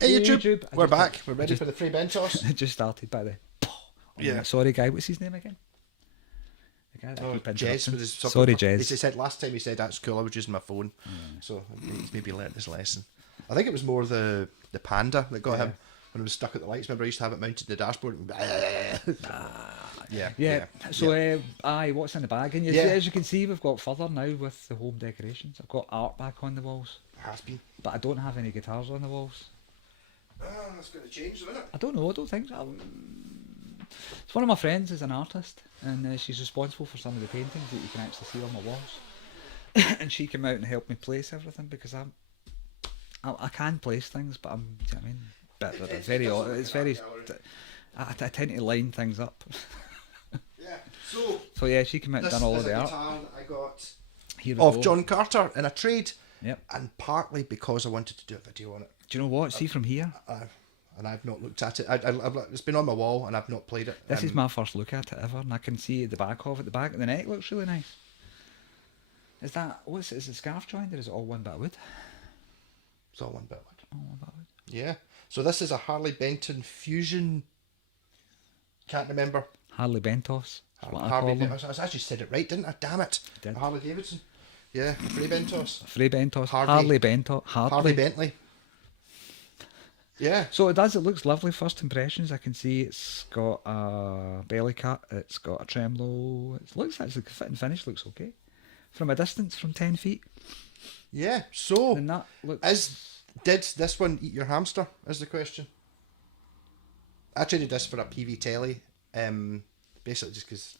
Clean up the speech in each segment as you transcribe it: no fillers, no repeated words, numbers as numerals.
Hey YouTube, we're back. We're ready just- for the free Bentos. It just started by the. Yeah. Sorry, guy. What's his name again? The guy that I keep Jez interrupting. with his Sorry, Jez. He said last time he said that's cool. I was using my phone, so he's maybe learnt his lesson. I think it was more the panda that got him when it was stuck at the lights. Remember, I used to have it mounted in the dashboard. Yeah. So, aye, what's in the bag? And as you can see, we've got further now with the home decorations. I've got art back on the walls, Has been. but I don't have any guitars on the walls. That's going to change, isn't it? I don't know. I don't think so. It's one of my friends is an artist, and she's responsible for some of the paintings that you can actually see on my walls. And she came out and helped me place everything because I can place things, but I'm. Do you know what I mean? But it's very odd. It's very. I tend to line things up. Yeah. So yeah, she came out and done all of the art. I got Here we of go. John Carter in a trade. Yep. And partly because I wanted to do a video on it. Do you know what? See from here. And I've not looked at it. It's been on my wall and I've not played it. This is my first look at it ever, and I can see the back of it. The back of the neck looks really nice. Is that what's it? Is it scarf joined or is it all one bit of wood? It's all one bit of wood. All one bit of wood. Yeah. So this is a Harley Benton Fusion. Can't remember. Harley Bentos. That's what I Harvey call them. Bentos. I actually said it right, didn't I? Damn it. Did. Harley Davidson. Yeah. Free Bentos. Free Bentos. Harvey Harley Bentley. Yeah. So it does. It looks lovely. First impressions. I can see it's got a belly cut. It's got a tremolo. It looks actually the fit and finish looks okay. From a distance, from 10 feet. Yeah. So And that looks. did this one eat your hamster? Is the question. I traded this for a PV telly. Basically just because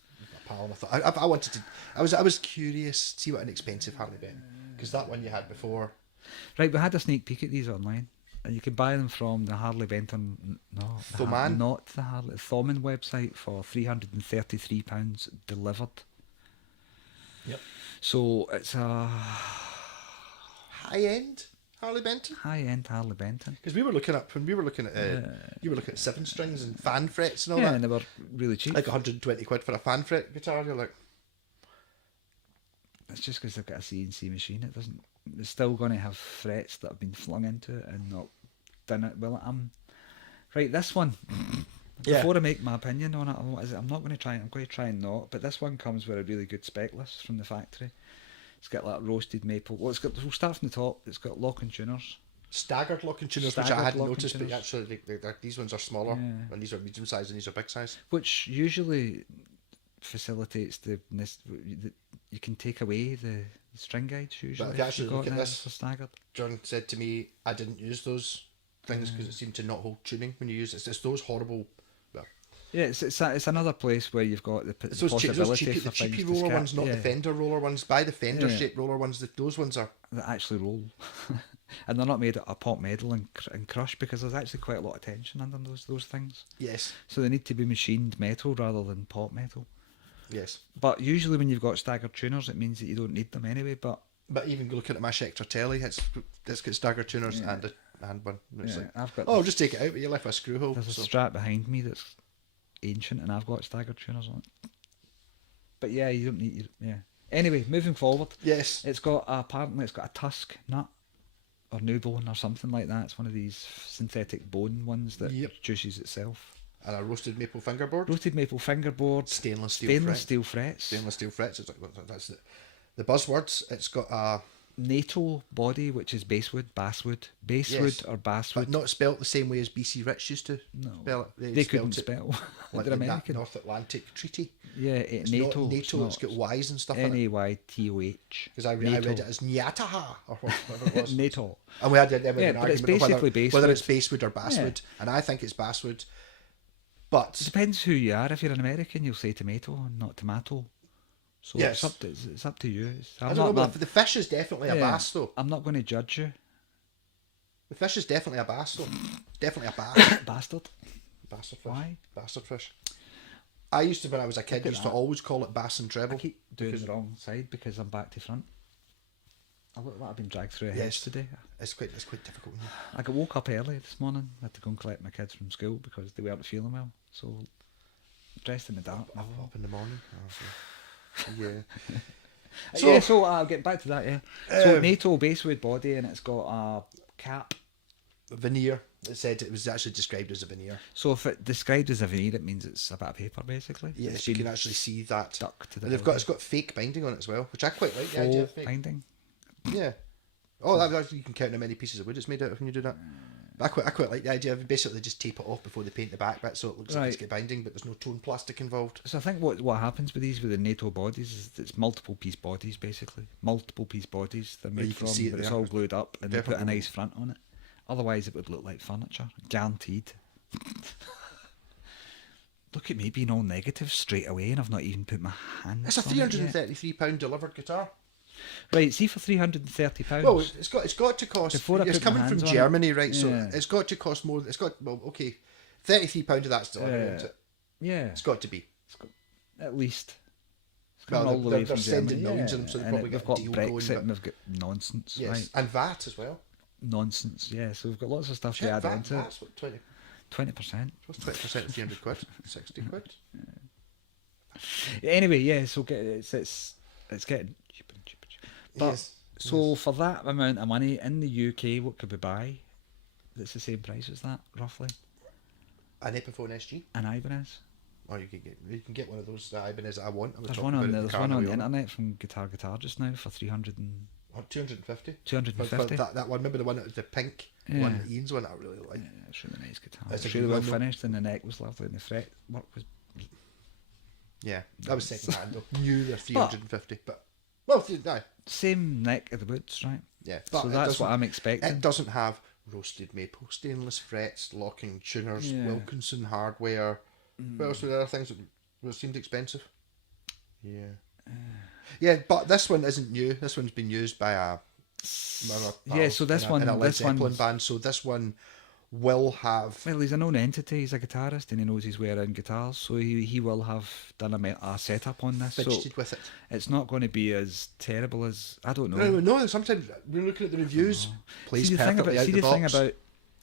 my pal. I thought I wanted to. I was curious to see what an expensive Harley Benton, because that one you had before. Right, we had a sneak peek at these online, and you can buy them from the Harley Benton. Thoman? Not the Harley Thoman website for £333 delivered. Yep. So it's a High end Harley Benton. high-end Harley Benton. Because we were looking at you were looking at 7 strings and fan frets and all Yeah, that. and they were really cheap. Like 120 quid for a fan fret guitar. You're like, It's just because they've got a CNC machine. It doesn't. It's still going to have frets that have been flung into it and not done it. Well, right. This one. Before I make my opinion on it, I'm not going to try. I'm going to try and not. But this one comes with a really good spec list from the factory. It's got like roasted maple. Well, we'll start from the top. It's got locking tuners. staggered locking tuners, which I Staggered hadn't locking noticed, but tuners. actually these ones are smaller, Yeah. and these are medium size, and these are big size. Which usually facilitates you can take away the string guides usually. if you actually you've got look at that this- for staggered. John said to me, I didn't use those things because it seemed to not hold tuning when you use it. It's just those horrible. Well, Yeah, it's another place where you've got the it's those possibility cheapy, for the things cheapy to roller skip. ones, not the Yeah, Fender roller ones. Buy the Fender Yeah. shaped roller ones. Those ones are. that actually roll, and they're not made out of pot metal and crush because there's actually quite a lot of tension under those things. Yes, So they need to be machined metal rather than pot metal. yes. But usually when you've got staggered tuners, it means that you don't need them anyway. But But even looking at my Schecter telly, it's got staggered tuners and one. And it's yeah, like, I've got oh, just take it out, but you left a screw hole. there's a So. strap behind me that's ancient, and I've got staggered tuners on it. But yeah, you don't need Anyway, moving forward, Yes. apparently it's got a tusk nut or new bone or something like that. It's one of these synthetic bone ones that juices itself. And a roasted maple fingerboard. Roasted maple fingerboard, Stainless steel steel frets, Stainless steel frets. It's like, that's the buzzwords. It's got a NATO body, which is basswood, basswood, Yes. or basswood. but not spelt the same way as BC Rich used to spell it. They spelt couldn't it spell. like They're the American. North Atlantic Treaty. Yeah, It's NATO. not NATO. It's got Y's and stuff in it. NAYTOH. Because I read it as Nyataha or whatever it was. NATO. And we had an Yeah, argument but it's of basically whether it's basswood. basswood or basswood, and I think it's basswood. But Depends who you are. If you're an American, you'll say tomato and not tomato. So Yes. it's up to you. I don't know. But the fish is definitely a yeah, bass, though. I'm not going to judge you. The fish is definitely a bass, though. Definitely a bass. Bastard. Bastard fish. Why? Bastard fish. I used to, when I was a kid, used to always call it bass and treble. I keep doing the wrong side because I'm back to front. I look like I've been dragged through a hedge Yes. today. It's quite difficult. Isn't it? I got woke up early this morning. I had to go and collect my kids from school because they weren't feeling well. So dressed in the dark. Up in the morning. Oh, so. Yeah. So I'll get back to that. Yeah. So NATO basswood body, and it's got a cap veneer. It said it was actually described as a veneer. So if it described as a veneer, it means it's a bit of paper, basically. Yes, It's you been can actually see that. stuck to the And body. it's got fake binding on it as well, which I quite like the idea of Faux fake. binding. Yeah. Oh, you can count how many pieces of wood it's made out of when you do that. But I quite like the idea of basically just tape it off before they paint the back bit, so it looks like it's got binding, but there's no tone plastic involved. So I think what happens with these, with the NATO bodies, is it's multiple piece bodies, basically. Multiple piece bodies they're made from, but it's all glued up, and they put a nice front on it. Otherwise, it would look like furniture. Guaranteed. Look at me being all negative straight away, and I've not even put my hands It's a £333 delivered guitar. Right, see, for £330. Well, it's got to cost. Before I it's put my coming from hands on Germany, right? Yeah. So it's got to cost more. It's got okay, £33 of that's delivery, isn't it? Yeah. It's got to be. At least. It's Well, coming all the way they're from sending Germany. millions of them, so they've And probably we've got got a deal Brexit, going, and we've got nonsense, Yes, right? and VAT as well. Nonsense, yeah. So we've got lots of stuff Shit, to add on to it. That's what 20%. 20%. What's 20% of 300 quid? 60 quid. Anyway, yeah. So it's getting cheaper and cheaper. But Yes. so for that amount of money in the UK, what could we buy? That's the same price as that, roughly. An Epiphone SG. An Ibanez. Or you can get one of those Ibanez that I want. I was There's talking one about on it in there's car one on on the the way on. internet from Guitar just now for 300 and 250. 250. That one, remember the one that was the pink Yeah. one, Ian's one, I really like. Yeah, it's really nice guitar. That's a It's good really well one, though. finished, and the neck was lovely, and the fret work was. Yeah, that was second hand though. New, they're 350, but well, no, Same neck of the boots, right? yeah. But So it that's doesn't- what I'm expecting. It doesn't have roasted maple, stainless frets, locking tuners, Yeah. Wilkinson hardware. What else were the other things that seemed expensive? Yeah. Yeah, but this one isn't new. This one's been used by one of our Yeah, pals so this in a one- Led this Zeppelin one's- band. So this one will have. Well, he's a known entity. He's a guitarist, and he knows his way around guitars. So he will have done a setup on this. So Fidgeted with it. it's not going to be as terrible as I don't know. No. Sometimes we're looking at the reviews. Plays See, the thing perfectly about out see the the thing box. about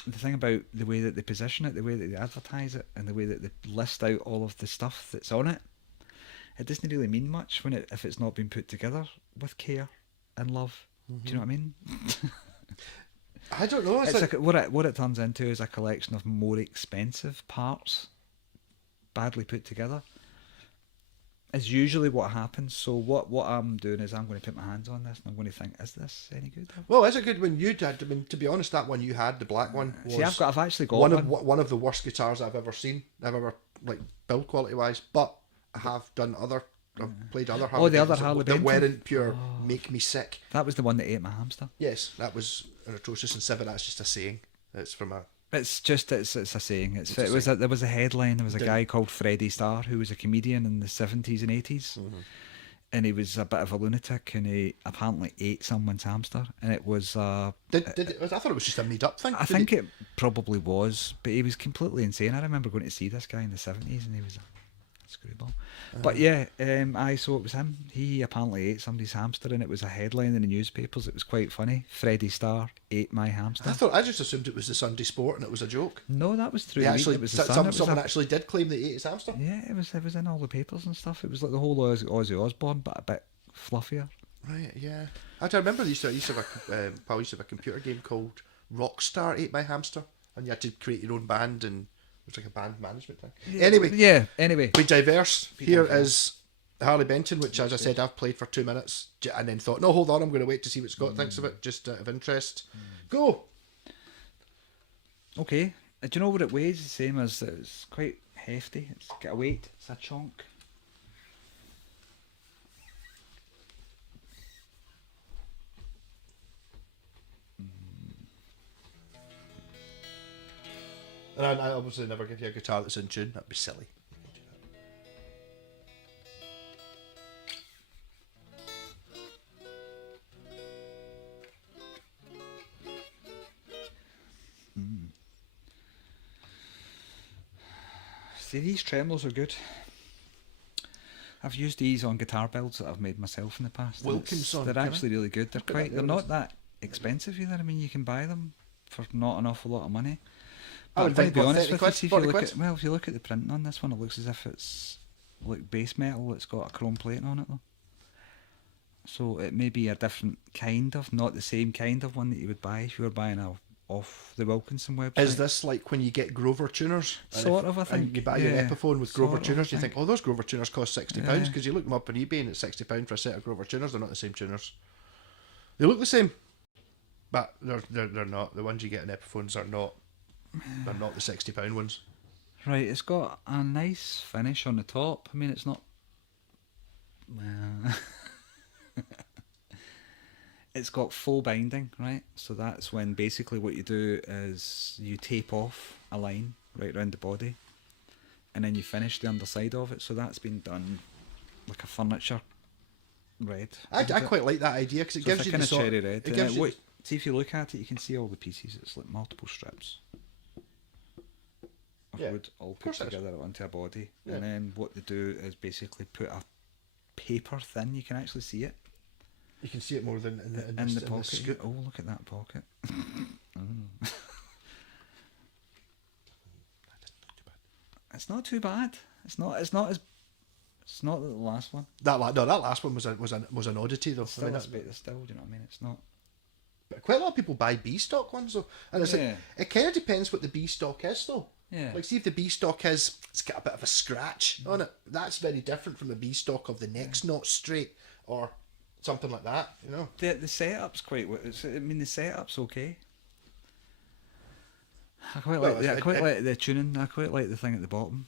the thing about the way that they position it, the way that they advertise it, and the way that they list out all of the stuff that's on it. It doesn't really mean much if it's not been put together with care and love. Do you know what I mean? I don't know. It's like, what it turns into is a collection of more expensive parts, badly put together. Is usually what happens. So what I'm doing is I'm going to put my hands on this and I'm going to think, is this any good? well, it's a good one. You had. I mean, to be honest, that one you had, the black one, was See, I've actually got one of the worst guitars I've ever seen. I've ever like build quality wise, but I have done other. I've played other Harley. the other Bentons Harley that Benton? weren't pure make me sick. That was the one that ate my hamster. Yes, that was an atrocious and seven. That's just a saying. It's from a. It's a saying. It's a There was a headline. There was a guy called Freddie Starr who was a comedian in the 70s and 80s, and he was a bit of a lunatic, and he apparently ate someone's hamster, and it was. I thought it was just a made up thing. I think it probably was, but he was completely insane. I remember going to see this guy in the 70s, and he was a screwball. But yeah, so it was him. He apparently ate somebody's hamster, and it was a headline in the newspapers. It was quite funny. Freddie Starr ate my hamster. I just assumed it was the Sunday Sport and it was a joke. No, that was true. It was the Sun. Someone actually did claim they ate his hamster. Yeah, it was in all the papers and stuff. It was like the whole Ozzy Osbourne, but a bit fluffier. Right, yeah. I remember I used to have a computer game called Rockstar Ate My Hamster, and you had to create your own band, and it was like a band management thing. Anyway, we diverse. Here is Harley Benton, which, as I said, I've played for 2 minutes, and then thought, no, hold on, I'm going to wait to see what Scott thinks of it, just out of interest. Go! Okay. Do you know what it weighs? The same as it's quite hefty. It's got a weight. It's a chunk. And I obviously never give you a guitar that's in tune. That'd be silly. See, these tremolos are good. I've used these on guitar builds that I've made myself in the past. and Wilkinson, they're can I? actually really good. They're not that expensive either. I mean, you can buy them for not an awful lot of money. But would I'm going to think, be what, honest 30 with quid, you, see, 40 quid? if you look at the printing on this one, it looks as if it's like base metal that's got a chrome plate on it though. So it may be a different kind of, not the same kind of one that you would buy if you were buying a off the Wilkinson website. Is this like when you get Grover tuners? Sort of, I think. And you buy your Epiphone with Grover Sort of, tuners, I you think, think. oh, those Grover tuners cost £60 because you look them up on eBay and it's £60 for a set of Grover tuners. They're not the same tuners. They look the same, but they're not. The ones you get in Epiphones are not. They're not the £60 ones. Right, it's got a nice finish on the top. I mean, it's not. Well, it's got full binding, right? So that's when basically what you do is you tape off a line right around the body, and then you finish the underside of it. So that's been done like a furniture red. I quite like that idea because it gives you kind the of sort. cherry red. It gives you. See, if you look at it, you can see all the pieces. It's like multiple strips of wood all put together onto a body. Yeah. And then what they do is basically put a paper thin. You can actually see it. You can see it more than in the pocket. Oh, look at that pocket. It's not too bad. It's not as. It's not the last one. That last one was an oddity though. Still, do you know what I mean? It's not. But quite a lot of people buy B stock ones though, and it's like it kind of depends what the B stock is though. Yeah. Like, see if the B stock it's got a bit of a scratch on it. That's very different from the B stock of the neck's not straight or something like that. You know. The setup's quite. I mean, the setup's okay. I quite like the tuning. I quite like the thing at the bottom.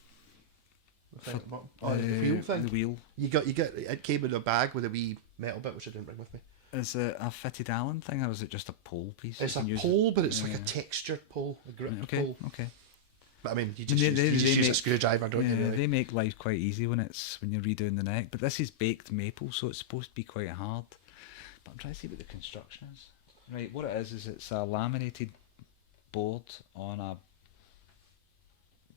The wheel thing. The wheel. You got it came in a bag with a wee metal bit which I didn't bring with me. Is it a fitted Allen thing or is it just a pole piece? It's a pole, but it's like a textured pole, a gripped pole. Okay. But I mean, you just use a screwdriver, don't you? Really? They make life quite easy when you're redoing the neck. But this is baked maple, so it's supposed to be quite hard. But I'm trying to see what the construction is. Right, what it is it's a laminated board on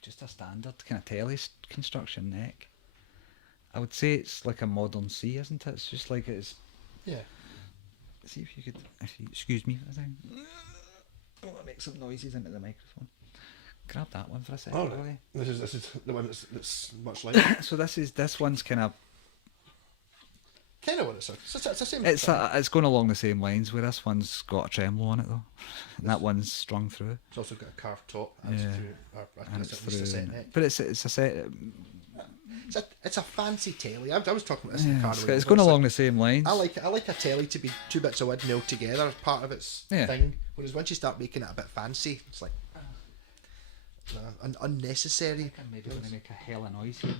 just a standard kind of telly construction neck. I would say it's like a modern C, isn't it? It's just like it's. Yeah. See if you could. Excuse me, I think. I want to make some noises into the microphone. Grab that one for a second. Oh, right. This is the one that's much lighter. So this one's kind of what it's the same. It's going along the same lines. Where this one's got a tremolo on it though, and that one's strung through. It's also got a carved top. And it's through a set neck. But it's a set. It's a fancy telly. I was talking about this in the car. It's going along the same lines. I like a telly to be two bits of wood nailed together as part of its thing. Whereas once you start making it a bit fancy, it's like unnecessary. I'm maybe going to make a hell of noise here.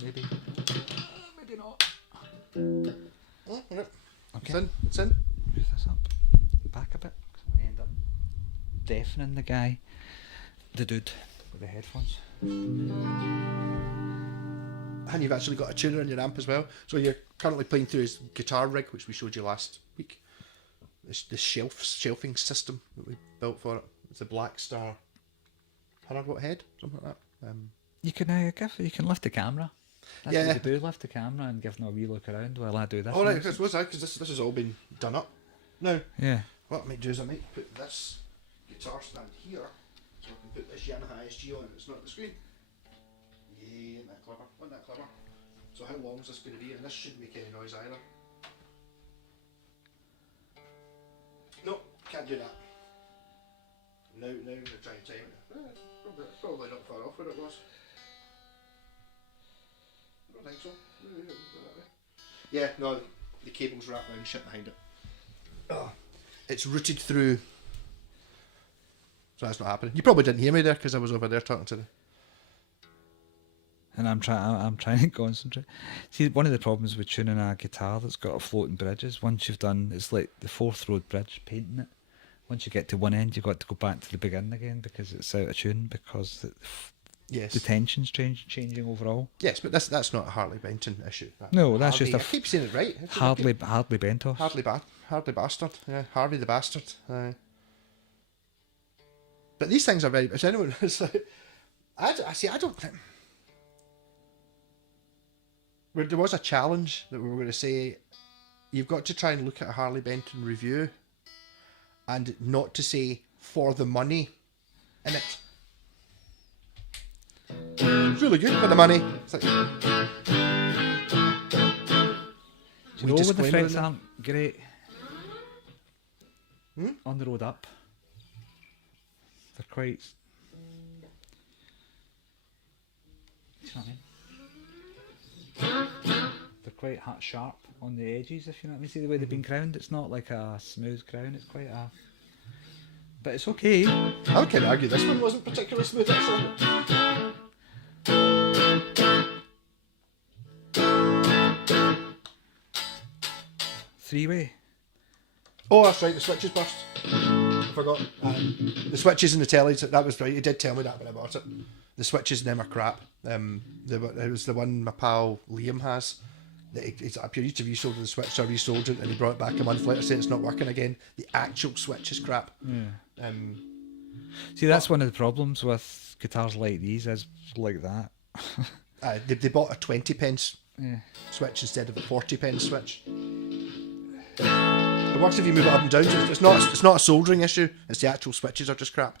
Maybe not. Oh, right. Okay. It's in. Move this up, back a bit. Cause I'm going to end up deafening the dude with the headphones. And you've actually got a tuner in your amp as well. So you're currently playing through his guitar rig, which we showed you last week. The shelving system that we built for it. It's a Black Star 100-watt head, something like that. You can lift the camera. That's what you do, lift the camera and give them a wee look around while I do this. Oh, right, because this has all been done up. Now, what I might do is I might put this guitar stand here, so I can put this Yamaha SG on it. It's not on the screen. Yeah, isn't that clever? Wasn't that clever? So how long is this going to be? And this shouldn't make any noise either. No, can't do that. Now I'm going to try and time it. Probably not far off where it was. I don't think so. Yeah, no, the cable's wrapped around shit behind it. Oh, it's routed through. So that's not happening. You probably didn't hear me there because I was over there talking to the. And I'm trying to concentrate. See, one of the problems with tuning a guitar that's got a floating bridge is once you've done, it's like the fourth road bridge, painting it. Once you get to one end, you've got to go back to the beginning again because it's out of tune because the tension's changing overall. Yes, but that's not a Harley Benton issue. No, that's Harley, just I keep saying it right. Harley Bentos. Harley bastard. Yeah, Harvey the bastard. But these things are very. If anyone, it's like, I don't think. There was a challenge that we were going to say, you've got to try and look at a Harley Benton review, and not to say for the money in it. It's really good for the money. It's like, Do you know when the frets aren't great? On the road up. They're quite. Do you know what I mean? They're quite sharp on the edges, if you know what I mean. See the way they've been crowned? It's not like a smooth crown, it's quite a... But it's okay. I would kind of argue this one wasn't particularly smooth, actually. Three-way. Oh, that's right, the switches burst. I forgot. The switches in the tellies, that was right. You did tell me that when I bought it. The switches in them are crap. It was the one my pal Liam has. It's up here. Used to resold the switch, so I resold it, and he brought it back a month later saying it's not working again. The actual switch is crap. Yeah. See, that's one of the problems with guitars like these, is like that. They bought a 20 pence Yeah. switch instead of a 40 pence switch. It works if you move it up and down. So it's not a soldering issue. It's the actual switches are just crap.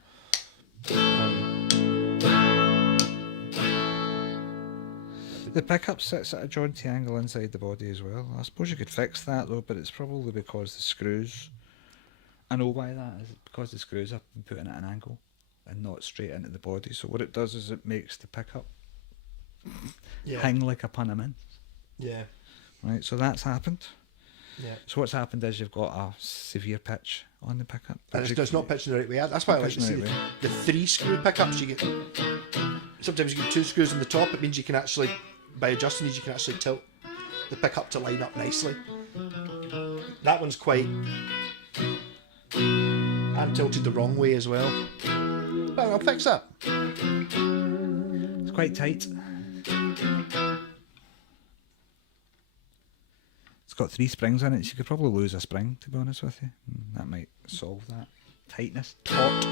The pickup sits at a jaunty angle inside the body as well. I suppose you could fix that though, but it's probably because the screws... I know why that is. It's because the screws have been put in at an angle and not straight into the body. So what it does is it makes the pickup hang like a pun of mint. Yeah. Right, so that's happened. Yeah. So what's happened is you've got a severe pitch on the pickup. And it's not pitching the right way. That's why I like to see the 3-screw pickups. You get sometimes you get 2 screws on the top. It means you can actually, by adjusting these, you can actually tilt the pickup to line up nicely. That one's quite and tilted the wrong way as well. But I'll fix that. It's quite tight. It's got 3 springs in it, so you could probably lose a spring, to be honest with you. That might solve that. Tightness. Taut.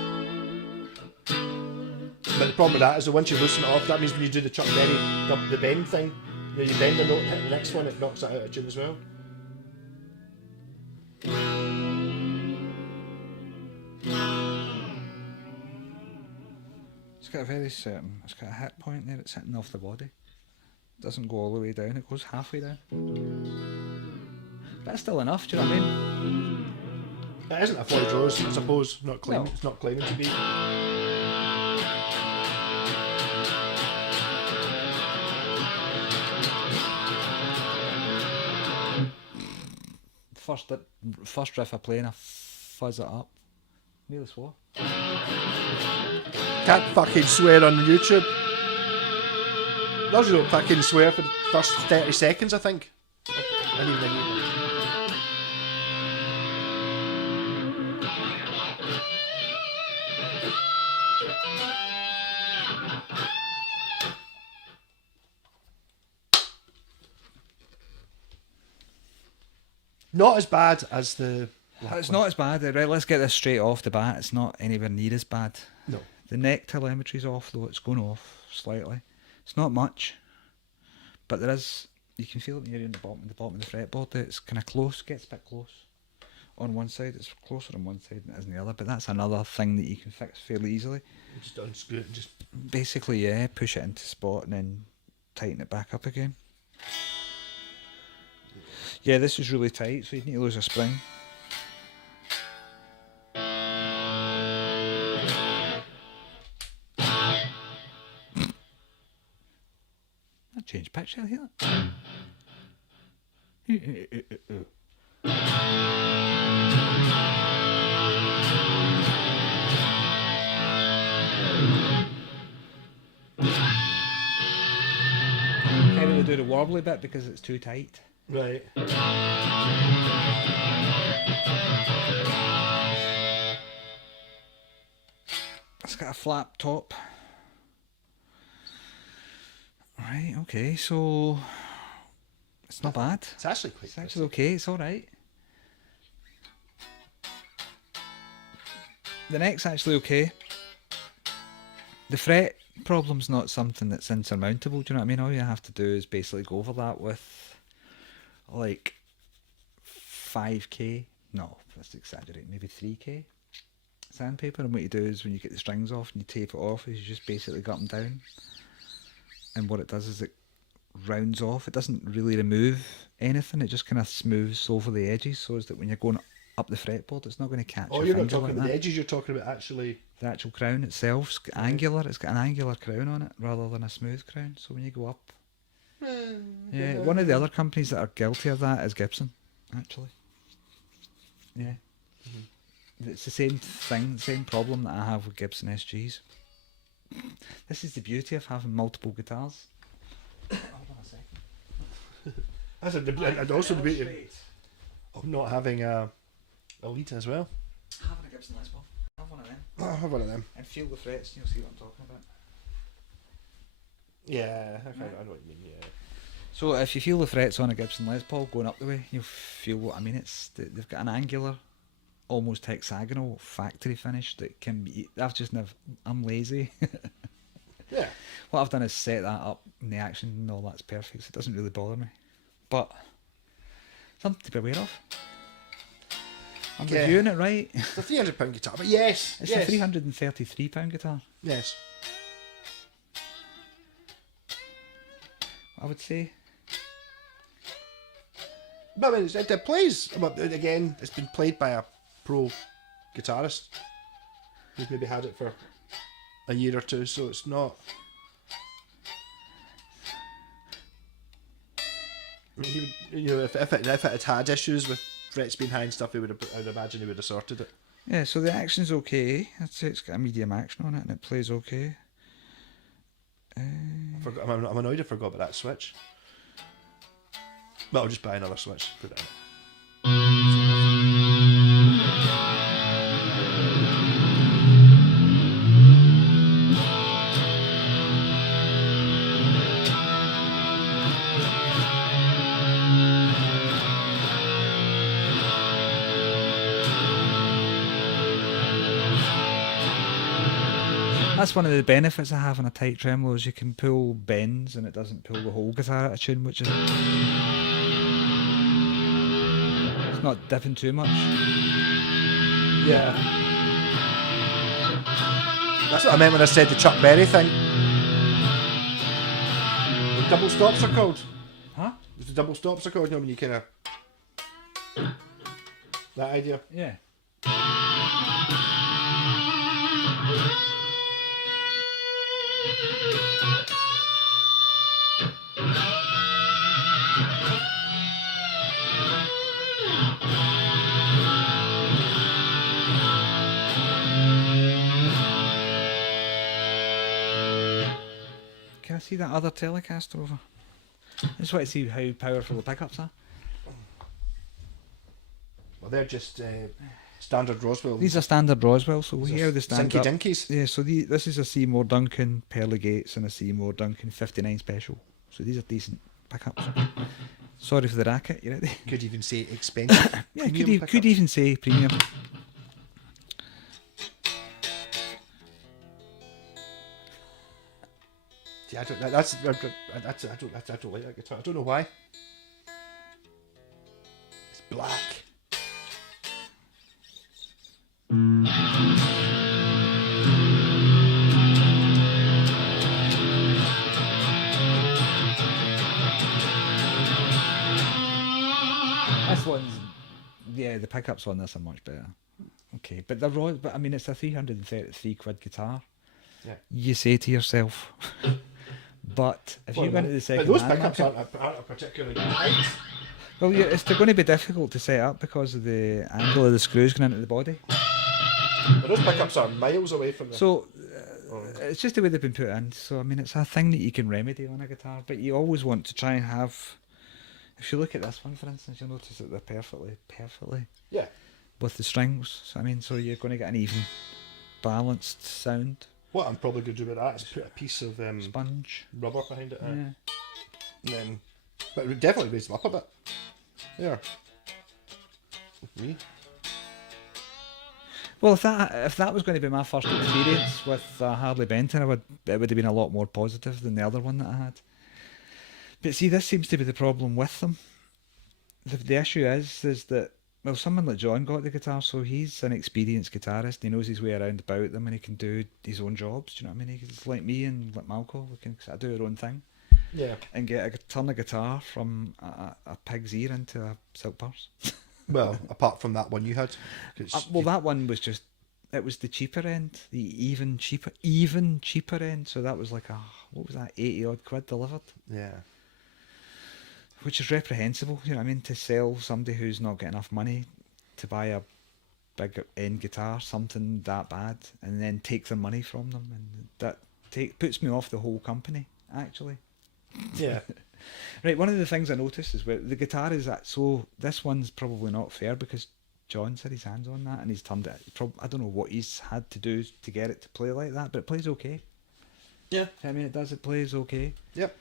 But the problem with that is that once you loosen it off, that means when you do the Chuck Berry, the bend thing, you bend a note and hit the next one, it knocks that out of tune as well. It's got a very certain, it's got a hit point there, it's hitting off the body. It doesn't go all the way down, it goes halfway down. But it's still enough, do you know what I mean? It isn't a Floyd Rose, I suppose. Not claiming, No. It's not claiming to be. First riff I play and I fuzz it up. Nearly swore. Can't fucking swear on YouTube. Those don't fucking swear for the first 30 seconds, I think. Not as bad as the... It's not as bad. Right, let's get this straight off the bat. It's not anywhere near as bad. No. The neck telemetry's off though. It's going off slightly. It's not much, but there is. You can feel it when you're in the bottom of the fretboard. It's kind of close. Gets a bit close. On one side, it's closer on one side than it is on the other. But that's another thing that you can fix fairly easily. Just unscrew it and just... Basically, yeah, push it into spot and then tighten it back up again. Yeah, this is really tight, so you need to lose a spring. I changed pitch there, hear that? Can't really do the warbly bit because it's too tight. Right. It's got a flap top. Right, okay, so it's not bad. It's actually quite... It's actually okay, it's alright. The neck's actually okay. The fret problem's not something that's insurmountable, do you know what I mean? All you have to do is basically go over that with like 5k, no, let's exaggerate, maybe 3k sandpaper, and what you do is when you get the strings off and you tape it off, is you just basically gut them down, and what it does is it rounds off. It doesn't really remove anything, it just kind of smooths over the edges so as that when you're going up the fretboard. It's not going to catch. Oh, your you're not finger talking like about the that. edges. You're talking about actually. The actual crown itself's angular. It's got an angular crown on it rather than a smooth crown. So when you go up, yeah, one of the other companies that are guilty of that is Gibson, actually. Yeah, it's the same thing, same problem that I have with Gibson SGs. This is the beauty of having multiple guitars. Hold on a second. And also the beauty of not having a lead as well. Having a Gibson Les Paul. Have one of them. I have one of them. And feel the frets, and you'll see what I'm talking about. Yeah, I know what you mean. Yeah. So if you feel the frets on a Gibson Les Paul going up the way, you'll feel what I mean. They've got an angular, almost hexagonal factory finish that can be. I'm lazy. Yeah. What I've done is set that up in the action and all that's perfect, so it doesn't really bother me. But something to be aware of. I'm reviewing it right. It's a £300 guitar, but yes. It's a £333 guitar. Yes. I would say. But I mean, it plays. But again, it's been played by a pro guitarist who's maybe had it for a year or two, so it's not. I mean, if it had issues with frets being high and stuff, I would imagine he would have sorted it. Yeah, so the action's okay. I'd say it's got a medium action on it and it plays okay. I'm annoyed I forgot about that switch. But I'll just buy another switch, put it in. That's one of the benefits of having a tight tremolo is you can pull bends and it doesn't pull the whole guitar out of tune, which is it's not dipping too much. Yeah. That's what I meant when I said the Chuck Berry thing. The double stops are called. Huh? The double stops are called, you know, when you kind of... That idea. Yeah. Can I see that other Telecaster over? I just want to see how powerful the pickups are. Well, they're just standard Roswell. These are standard Roswell, so here are the standard. Sinky Dinkies. Yeah, so this is a Seymour Duncan Pearly Gates and a Seymour Duncan 59 Special. So these are decent pickups. Sorry for the racket, you ready? Could even say expensive. Yeah, could even say premium. Yeah, I don't like that guitar. I don't know why. It's black. This one's, yeah, the pickups on this are much better. Okay, but I mean, it's a £333 guitar. Yeah. You say to yourself, but if you go into the second but those hand pickups market, aren't particularly tight. well, yeah, they're going to be difficult to set up because of the angle of the screws going into the body. But those pickups are miles away from the... So it's just the way they've been put in. So I mean, it's a thing that you can remedy on a guitar, but you always want to try and have. If you look at this one, for instance, you'll notice that they're perfectly Yeah. with the strings. So I mean, so you're going to get an even, balanced sound. What I'm probably going to do with that is put a piece of Sponge. rubber behind it. Yeah. And then, but it would definitely raise them up a bit. There. With me. Well, if that was going to be my first experience with Harley Benton, it would have been a lot more positive than the other one that I had. But see, this seems to be the problem with them. The issue is that, well, someone like John got the guitar, so he's an experienced guitarist. He knows his way around about them, and he can do his own jobs. Do you know what I mean? He's like me and like Malcolm. We can sort of do our own thing. Yeah. And turn a guitar from a pig's ear into a silk purse. Well, apart from that one you had. That one was just, it was the cheaper end, the even cheaper end. So that was like what was that, 80 odd quid delivered? Yeah. Which is reprehensible, you know what I mean, to sell somebody who's not got enough money to buy a big end guitar, something that bad, and then take the money from them, and that puts me off the whole company, actually. Yeah. Right, one of the things I noticed is where the guitar is at, so this one's probably not fair because John's had his hands on that and he's turned it. I don't know what he's had to do to get it to play like that, but it plays okay. Yeah. I mean, it plays okay. Yep.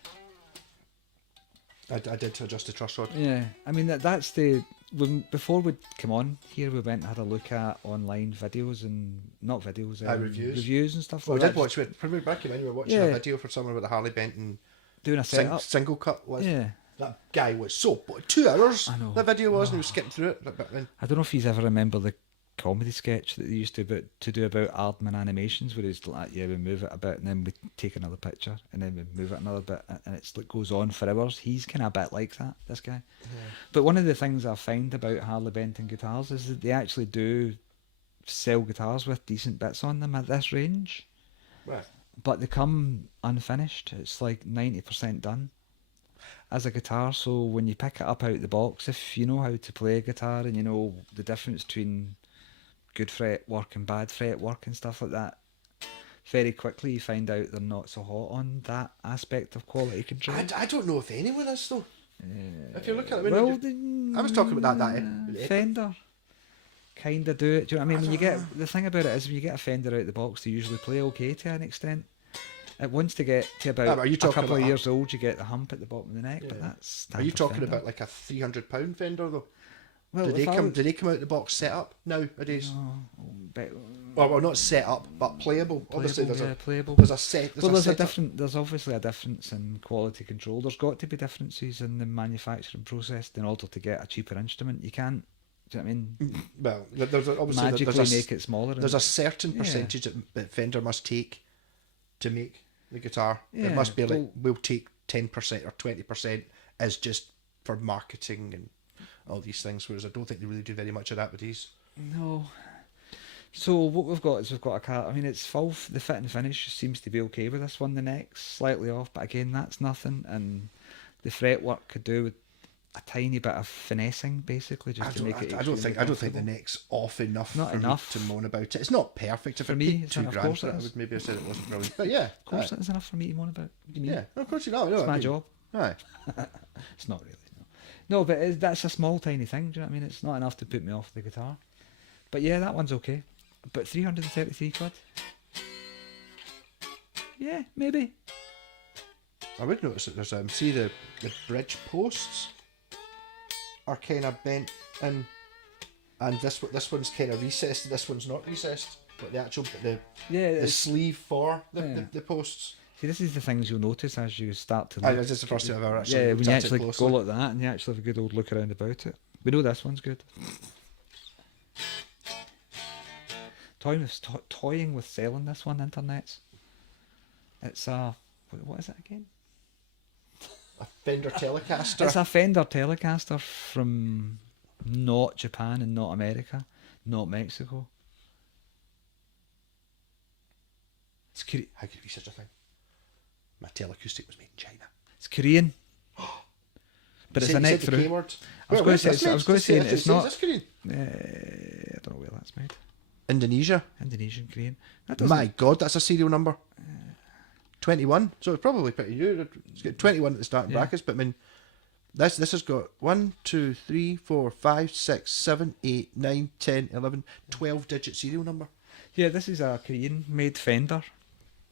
I did adjust the truss rod. Yeah, I mean that's before we'd come on here, we went and had a look at online videos and not videos, reviews and stuff. Well, like we did watch. When we back in, we were watching a video for someone with a Harley Benton doing a setup. Single cut was. Yeah. That guy was 2 hours. I know. That video was, and he was skipping through it. I don't know if you ever remember the comedy sketch that they used to do about Aardman Animations, where it's like, we move it a bit and then we take another picture and then we move it another bit, and it goes on for hours. He's kind of a bit like that, this guy. Yeah. But one of the things I find about Harley Benton guitars is that they actually do sell guitars with decent bits on them at this range. Right. But they come unfinished. It's like 90% done as a guitar. So when you pick it up out of the box, if you know how to play a guitar and you know the difference between good fret work and bad fret work and stuff like that, very quickly you find out they're not so hot on that aspect of quality control. I don't know if anyone is though. If you look at it, I was talking about that Fender kind of do it. Do you know what I mean? When you get the thing about it is when you get a Fender out of the box, they usually play okay to an extent. Once they get to about a couple of years old, you get the hump at the bottom of the neck. Yeah. But that's. Are you talking about like a £300 Fender though? Well, do they come out of the box set up nowadays? No, well, not set up, but playable. Obviously, playable. There's a set. There's obviously a difference in quality control. There's got to be differences in the manufacturing process in order to get a cheaper instrument. You can't. Do you know what I mean? Well, there's obviously magically make it smaller. There's a certain percentage that Fender must take to make the guitar. Yeah, it must be like we'll take 10% or 20% as just for marketing and all these things, whereas I don't think they really do very much of that with these. No. So what we've got is we've got a car. I mean, it's full. The fit and finish seems to be okay with this one. The neck's slightly off, but again, that's nothing. And the fretwork could do with a tiny bit of finessing, basically, just to make it. I don't think the neck's off enough. Not for enough me to moan about it. It's not perfect. If for it me, $2,000 for it, I would maybe have said it wasn't brilliant. But yeah, of course, it is enough for me to moan about. What do you mean? Yeah, of course you know. It's my job. Aye. It's not really. No, but that's a small, tiny thing. Do you know what I mean? It's not enough to put me off the guitar. But yeah, that one's okay. But 333 quid. Yeah, maybe. I would notice that there's see the bridge posts are kind of bent in, and this one's kind of recessed. This one's not recessed, but the sleeve for the posts. See, this is the things you'll notice as you start to. This is the first time I've ever actually. Yeah, when you actually go like that and you actually have a good old look around about it. We know this one's good. Toying with selling this one, internets. It's what is it again? A Fender Telecaster. It's a Fender Telecaster from not Japan and not America, not Mexico. How could it be such a thing? My Teleacoustic was made in China. It's Korean. But it's a neck through. I was going to say it's not. Is this Korean? I don't know where that's made. Indonesian Korean. My God, that's a serial number. 21. So it's probably pretty new. It's got 21 at the starting brackets, but I mean, this has got 1, 2, 3, 4, 5, 6, 7, 8, 9, 10, 11, 12 digit serial number. Yeah, this is a Korean made Fender.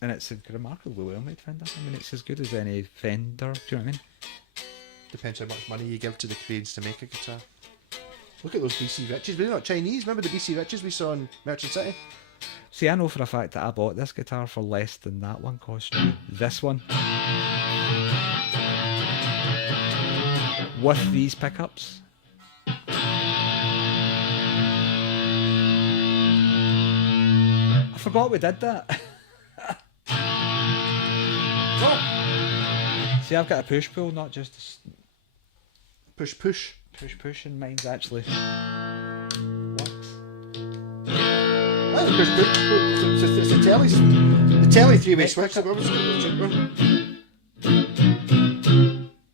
And it's a remarkably well made Fender. I mean, it's as good as any Fender. Do you know what I mean? Depends how much money you give to the Koreans to make a guitar. Look at those BC Riches. They're not Chinese. Remember the BC Riches we saw in Merchant City? See, I know for a fact that I bought this guitar for less than that one cost me. This one. With these pickups. I forgot we did that. See, I've got a push-pull, not just a... Push. push, and mine's actually works. It's the telly three-way switch.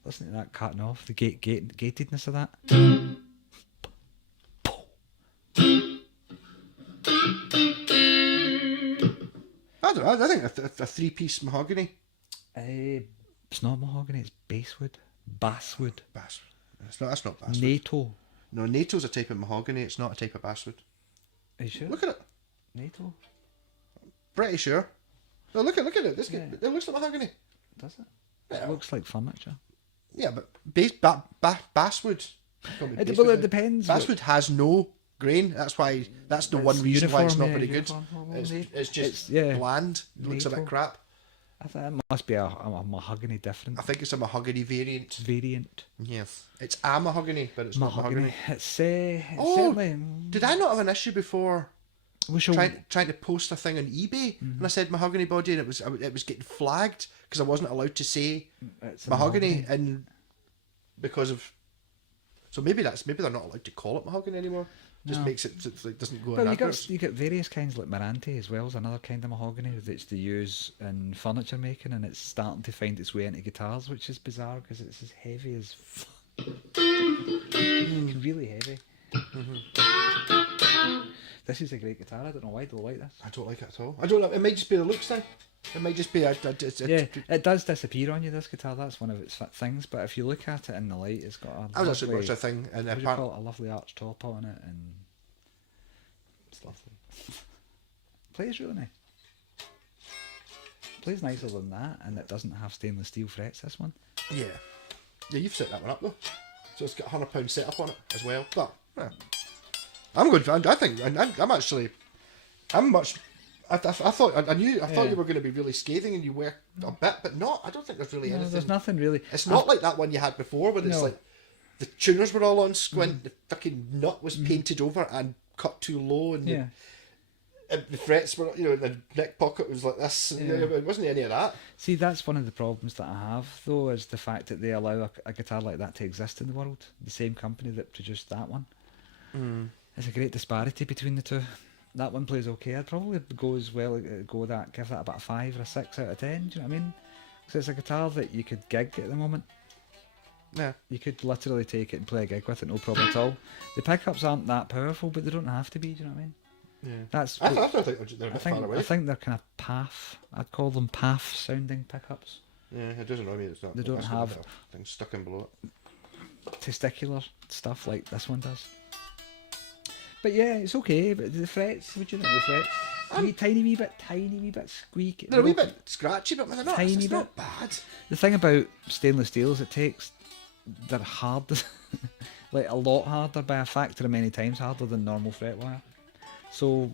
Listen to that cutting off, the gatedness of that. I don't know. I think a three-piece mahogany. It's not mahogany. It's basswood. Basswood. Basswood. That's not basswood. NATO. No, NATO's a type of mahogany. It's not a type of basswood. Are you sure? Look at it. NATO. Pretty sure. No, look at it. It looks like mahogany. Does it? Yeah. It looks like furniture. Yeah, but basswood. It depends. Basswood has no grain. That's why. That's the one reason why it's not very good. It's just bland. It looks a bit crap. I think it must be a mahogany different. I think it's a mahogany variant. Yes, it's a mahogany, but it's not mahogany. It's certainly. Did I not have an issue before? Trying to post a thing on eBay, and I said mahogany body, and it was getting flagged because I wasn't allowed to say mahogany, and because of. So maybe they're not allowed to call it mahogany anymore. Just makes it like doesn't go. Well, you get various kinds like Marante as well as another kind of mahogany that's to use in furniture making, and it's starting to find its way into guitars, which is bizarre because it's as heavy as really heavy. This is a great guitar. I don't know why I don't like this. I don't like it at all. I don't know. It might just be the looks thing. It might just be it does disappear on you, this guitar. That's one of its things. But if you look at it in the light, it's got a I was actually watching a thing, and what do you call it? A lovely arch top on it, and it's lovely. Plays really nice. Plays nicer than that, and it doesn't have stainless steel frets. This one. Yeah, you've set that one up though, so it's got £100 setup on it as well. But yeah. I'm good. I think I'm much. I thought you were going to be really scathing, and you were a bit, but not. I don't think there's really anything. There's nothing really. It's not like that one you had before, where it's like the tuners were all on squint, the fucking nut was painted over and cut too low, and the frets were, the neck pocket was like this. And it wasn't any of that. See, that's one of the problems that I have, though, is the fact that they allow a guitar like that to exist in the world. The same company that produced that one. There's a great disparity between the two. That one plays okay. I'd probably give that about a 5 or a 6 out of 10. Do you know what I mean? Because it's a guitar that you could gig at the moment. Yeah. You could literally take it and play a gig with it, no problem at all. The pickups aren't that powerful, but they don't have to be. Do you know what I mean? Yeah. I think they're a bit far away. I think they're kind of path. I'd call them path sounding pickups. Yeah, it doesn't know me. It's not. They don't have things stuck in below it. Testicular stuff like this one does. But yeah, it's okay. But the frets, would you think the frets? Tiny wee bit squeak. They're a wee bit scratchy, but they're not. It's not bad. The thing about stainless steel is they're hard, like a lot harder by a factor of many times harder than normal fret wire. So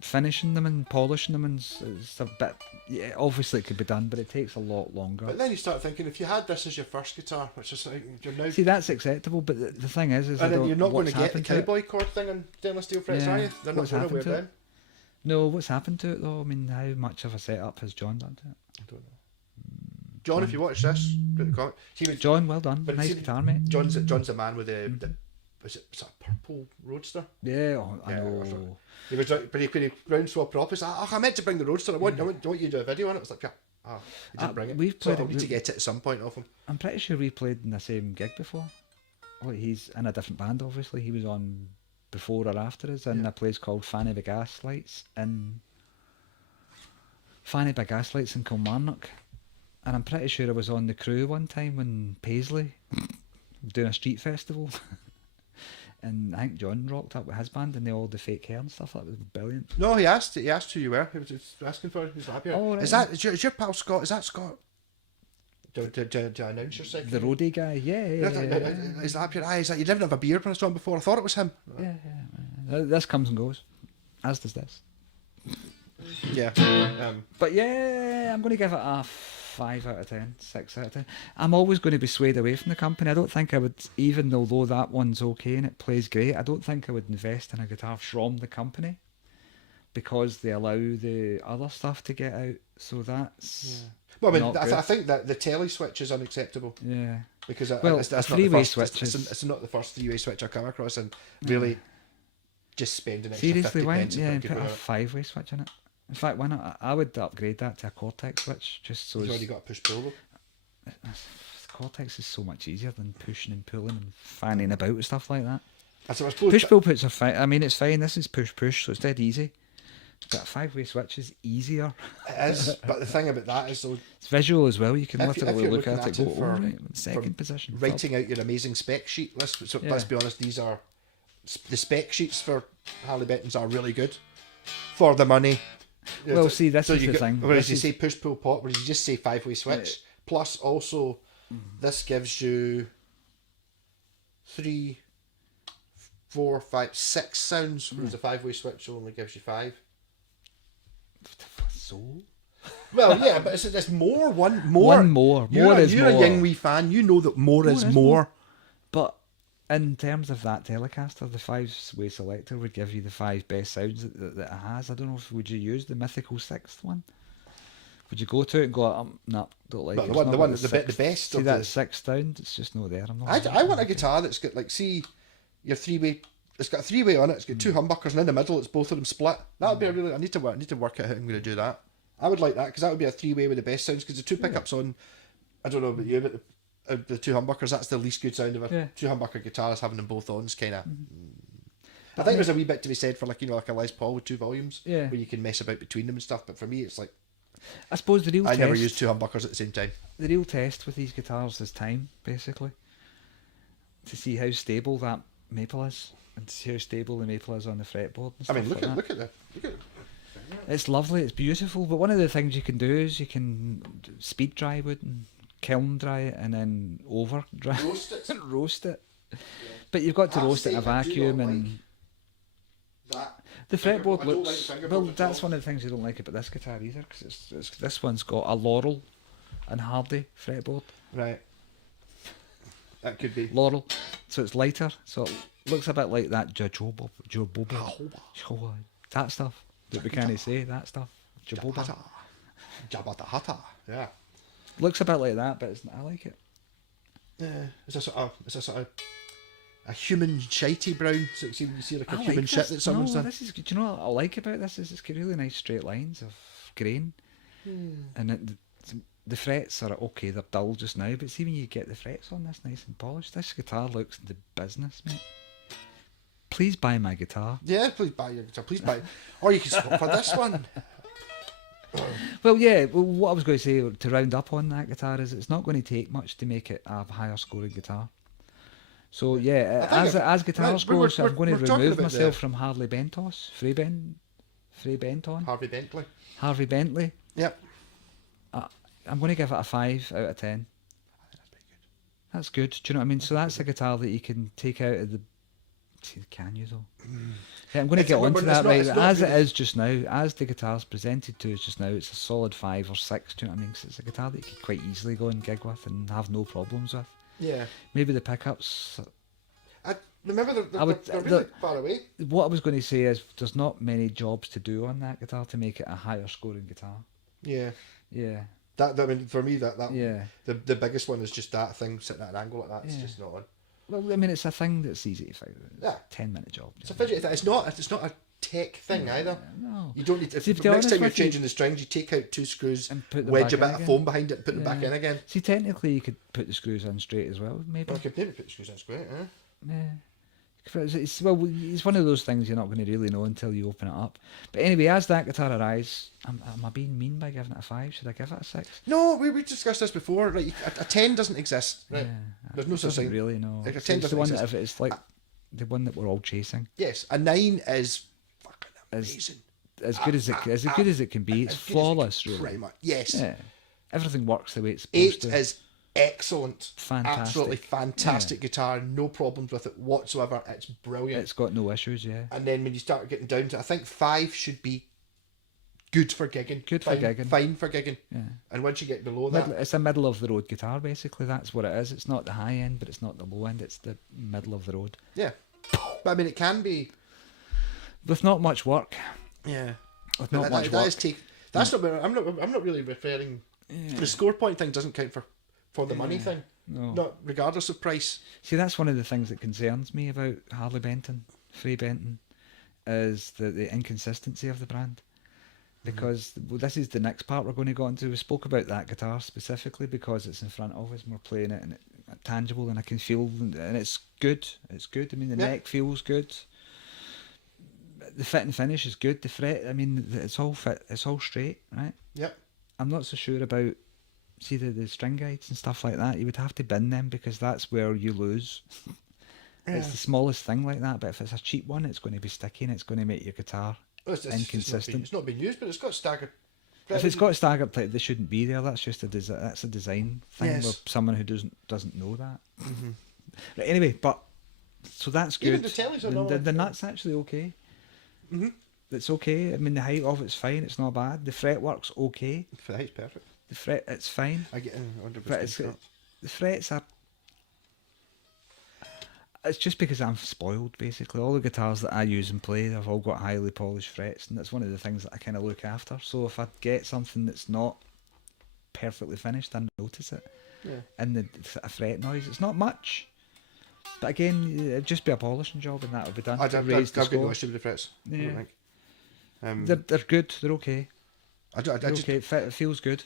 finishing them and polishing them is a bit. Yeah, obviously it could be done, but it takes a lot longer. But then you start thinking, if you had this as your first guitar, which is like you're now. See, that's acceptable, but the thing is and then you're not going to get the cowboy cord thing on stainless steel frets, are you? They're not going to wear them. No, what's happened to it though? I mean, how much of a setup has John done to it? I don't know. John, if you watch this, put the comment. John, well done. Nice guitar, mate. John's the man with the was it a purple Roadster? Yeah, I know. He was when he ground swap prop. He's like, I meant to bring the Roadster. I want you to do a video on it. It's like, he didn't bring it. We've played so I need to get it at some point off him. I'm pretty sure we played in the same gig before. Well, he's in a different band, obviously. He was on before or after us in a place called Fanny by Gaslights in Kilmarnock. And I'm pretty sure I was on the crew one time when Paisley doing a street festival. And I think John rocked up with his band and they all the fake hair and stuff. That was brilliant. No, he asked who you were. He was asking for. He's happy. Oh, right. Is your pal Scott? Is that Scott? Do I announce your second? The roadie guy, yeah. Is that your eye? Is that you didn't have a beard when I saw him before? I thought it was him. Yeah. This comes and goes, as does this. Yeah. But yeah, I'm going to give it a 5 out of 10, 6 out of 10. I'm always going to be swayed away from the company. I don't think I would, even though that one's okay and it plays great, I don't think I would invest in a guitar from the company because they allow the other stuff to get out. So that's. Yeah. Well, I mean, I think that the telly switch is unacceptable. Yeah. because Well, that's a not the three-way first. switch It's not the first three-way switch I've come across, and really just spend an extra Seriously, 50 why? pence. Yeah, Yeah, and put a five-way switch in it. In fact, why not? I would upgrade that to a Cortex switch, just so You've already got a push pull though. Cortex is so much easier than pushing and pulling and fanning about with stuff like that. So I suppose Push pull puts are fine. I mean, it's fine. This is push push, so it's dead easy. But a five-way switch is easier. it is, but the thing about that is though, It's visual as well. You can if literally you're look looking at it, at go, it for- oh, right, second position. writing out your amazing spec sheet. Let's be honest, these are the spec sheets for Harley Bentons are really good for the money. Well, see, this is you the thing. Whereas you This say push pull pop, whereas you just say five-way switch. Plus, also, this gives you 3, 4, 5, 6 sounds, whereas the five-way switch only gives you 5. So? Well, yeah, but it's more. One More You're is a more. young wee fan. You know that more is is more. But in terms of that Telecaster, the five-way selector would give you the 5 best sounds that it has. I don't know if would you use the mythical 6th one? Would you go to it and go, no, don't like But it. the It's one, not the got one, the sixth. best See of that the. 6th sound? It's just not there. I'm not. I want a guitar that's got like, see, your three-way. It's got a three-way on it. It's got 2 humbuckers, and in the middle, it's both of them split. That would be a really. I need to work out how I'm going to do that. I would like that because that would be a three-way with the best sounds. Because the 2 pickups on, I don't know about you, but the 2 humbuckers, that's the least good sound of a 2 humbucker guitar. Is having them both on is kind of. I think there's a wee bit to be said for like like a Les Paul with 2 volumes, where you can mess about between them and stuff. But for me, it's like I suppose the real I test. never use 2 humbuckers at the same time. The real test with these guitars is time, basically, to see how stable that maple is, and to see how stable the maple is on the fretboard. And I mean, stuff look at. It's lovely, it's beautiful, but one of the things you can do is you can speed dry wood and kiln dry it and then over dry Roast it. roast it. Yeah. But you've got to roast it in a vacuum and That. the fretboard I don't looks like well. fingerboard at That's all. one of the things you don't like about this guitar either, because it's this one's got a Laurel and Hardy fretboard. Right. That could be. Laurel, so it's lighter, so it looks a bit like that jojoba, that stuff that we can't say, that stuff. Jaboba. Jabba the Hutter. Yeah. Looks a bit like that, but I like it. Yeah. It's a sort of a human shitey brown. So you see like a I human like shit this. that someone's No, done. this is. Do you know what I like about this? Is it's got really nice straight lines of grain, and the frets are okay. They're dull just now, but see when you get the frets on this nice and polished, this guitar looks the business, mate. Please buy my guitar. Yeah, please buy your guitar. Please buy, or you can swap for this one. Well, yeah. Well, what I was going to say to round up on that guitar is it's not going to take much to make it a higher scoring guitar. So yeah, as guitars go, so I'm going to remove myself from Harley Bentos, Frey Benton, Harvey Bentley. Harvey Bentley. Yep. I'm going to give it a 5 out of 10. I think that's pretty good. That's good. Do you know what I mean? So that's a guitar that you can take out of the. Can you though? Yeah, I'm going to get onto that right. As it is just now, as the guitar's presented to us just now, it's a solid 5 or 6. Do you know what I mean? 'Cause it's a guitar that you could quite easily go and gig with and have no problems with. Yeah. Maybe the pickups. I remember they're really far away. What I was going to say is there's not many jobs to do on that guitar to make it a higher scoring guitar. Yeah. Yeah. That I mean, for me, that Yeah. the biggest one is just that thing sitting at an angle like that. It's just not on. Well, I mean, it's a thing that's easy to figure out. Yeah. 10-minute job. It's a fidget thing. It's not a tech thing either. No. You don't need to. See, to Next be honest time you're with you- changing the strings, you take out 2 screws, And put them wedge back a in bit of again. foam behind it, and put them back in again. See, technically, you could put the screws in straight as well, maybe. Well, I could maybe put the screws in. That's great. Eh? Yeah. It's one of those things you're not going to really know until you open it up. But anyway, as that guitar arrives, am I being mean by giving it a 5? Should I give it a 6? No, we discussed this before. Like a 10 doesn't exist. Right? Yeah. There's no such Doesn't thing. really, no. Like a It's 10 the doesn't one exist. that if it's like the one that we're all chasing. Yes, a 9 is fucking As- amazing. As good as it can be. It's As good as it flawless, can really. pretty much. Yes. Yeah. Everything works the way it's supposed 8 to. is excellent. Fantastic. Absolutely fantastic guitar. No problems with it whatsoever. It's brilliant. It's got no issues, yeah. And then when you start getting down to, I think 5 should be good for gigging. Good for Fine- gigging. Fine for gigging. Yeah. And once you get below that, It's a middle of the road guitar, basically. That's what it is. It's not the high end, but it's not the low end. It's the middle of the road. yeah. But I mean, it can be. With not much work. Yeah. With But not much work. That's not. I'm not really referring. The score point thing doesn't count for the money thing. No. Not regardless of price. See, that's one of the things that concerns me about Harley Benton, Free Benton, is the inconsistency of the brand. Because this is the next part we're going to go into. We spoke about that guitar specifically because it's in front of us and we're playing it and it's tangible and I can feel, and it's good. It's good. I mean, the neck feels good. The fit and finish is good. The fret, I mean, it's all fit. It's all straight, right? Yep. I'm not so sure about, see, the string guides and stuff like that. You would have to bin them because that's where you lose. It's the smallest thing like that, but if it's a cheap one, it's going to be sticky and it's going to make your guitar inconsistent. It's not been used, but it's got staggered. If it's got staggered plate, they shouldn't be there. That's just a design thing. Yes. Where someone who doesn't know that. Right, anyway, but so that's good. Even the tellies are the nut's actually okay. It's okay. I mean, the height of it's fine. It's not bad. The fretwork's okay. The height's perfect. The fret, it's fine. I get 100%. But the frets are. It's just because I'm spoiled, basically. All the guitars that I use and play, they've all got highly polished frets, and that's one of the things that I kind of look after. So if I get something that's not perfectly finished, I notice it. Yeah. And a fret noise, it's not much. But again, it'd just be a polishing job, and that'll be done. I've got no issue with the frets. Yeah. I don't think. They're good. They're okay. They're okay. It feels good.